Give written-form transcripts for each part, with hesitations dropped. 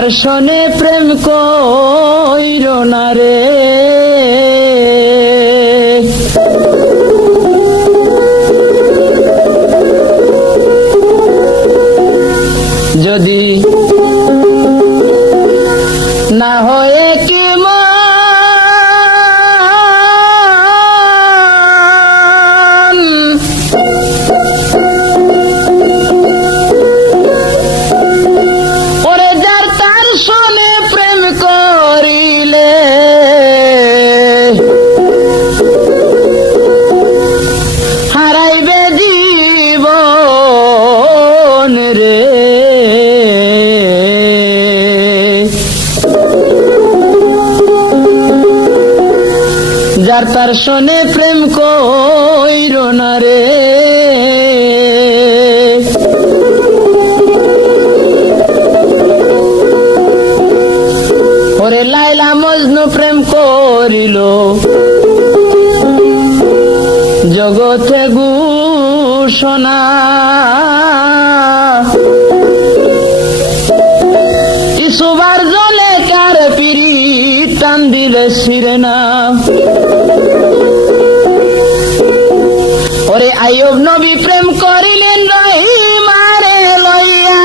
তার শোনে প্রেম কইরো না রে। যদি না হয় কি মন, ওরে যার তার শোনে প্রেম করিলে হারাইবে জীবন রে। যার তার শোনে প্রেম কইরো না রে। ওরে লাইলা মজনু প্রেম করিল জগতে ঘোষণা, ইসুবার জলে কার পিরি টান দিলে ছিঁড়ে না। ওরে আইয়ুব নবী প্রেম করিলেন রহিমারে লইয়া,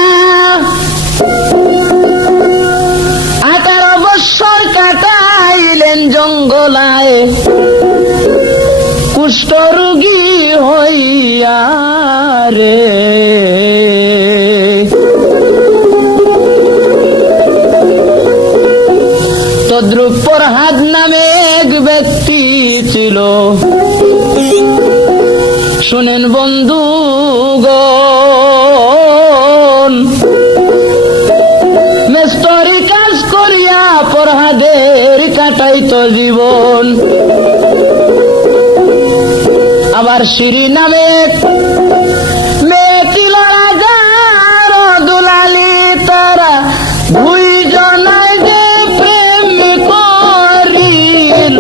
18 বৎসর কাটাইলেন জঙ্গলায় কুষ্ঠ রোগী হইয়া রে। তদ্রুপ ফরহাদ নামে এক ব্যক্তি ছিল, শুনেন বন্ধুগণ, মেস্তরি কাজ করিয়া ফরহাদের কাটাইতো জীবন। আবার শিরি নামে মেয়ে ছিল রাজার দুলালি, তারা দুইজনায় যে প্রেম করিল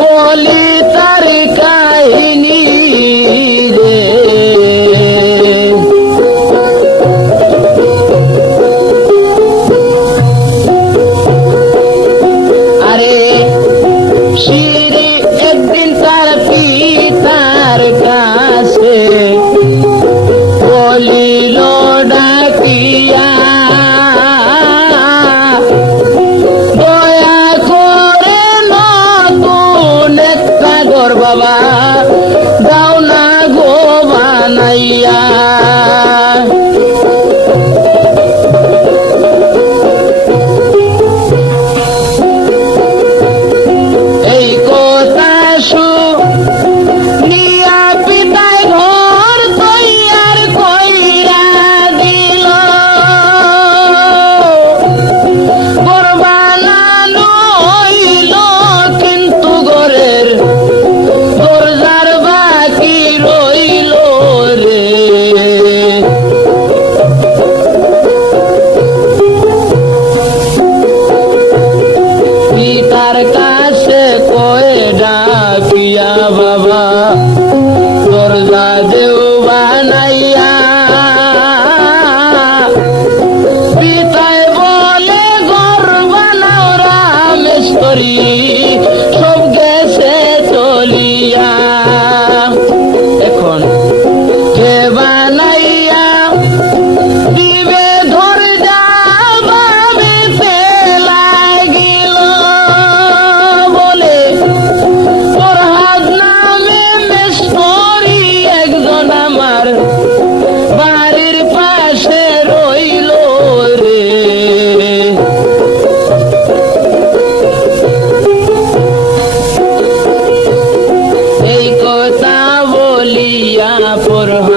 বলি তার কাহিনী রে। আরে শিরি একদিন তার পিতার কাছে বলিল ডাকিয়া, দয়া করে নতুন একটা ঘর বাবা দাও না গো বানাইয়া। এই কথা শুনিয়া পিতায় ঘর তৈয়ার কইরা দিল, ঘর বানানো হইল কিন্তু ঘরের দরজার বাকি রইল রে। পিতার কাছে কয়ে ডাকিয়া বাবা দরজা দেও বানাইয়া, পিতায় বলে ঘর বানাও রামেশ্বরী সব গেছে চলিয়া। এখন কে বানাইয়া দিবে দরজা ভাবিতে লাগিল, বলে ফরহাদ নামে মেস্তরি একজন আমার বাড়ির পাশে রইল রে। এই কথা বলিয়া ফরহাদ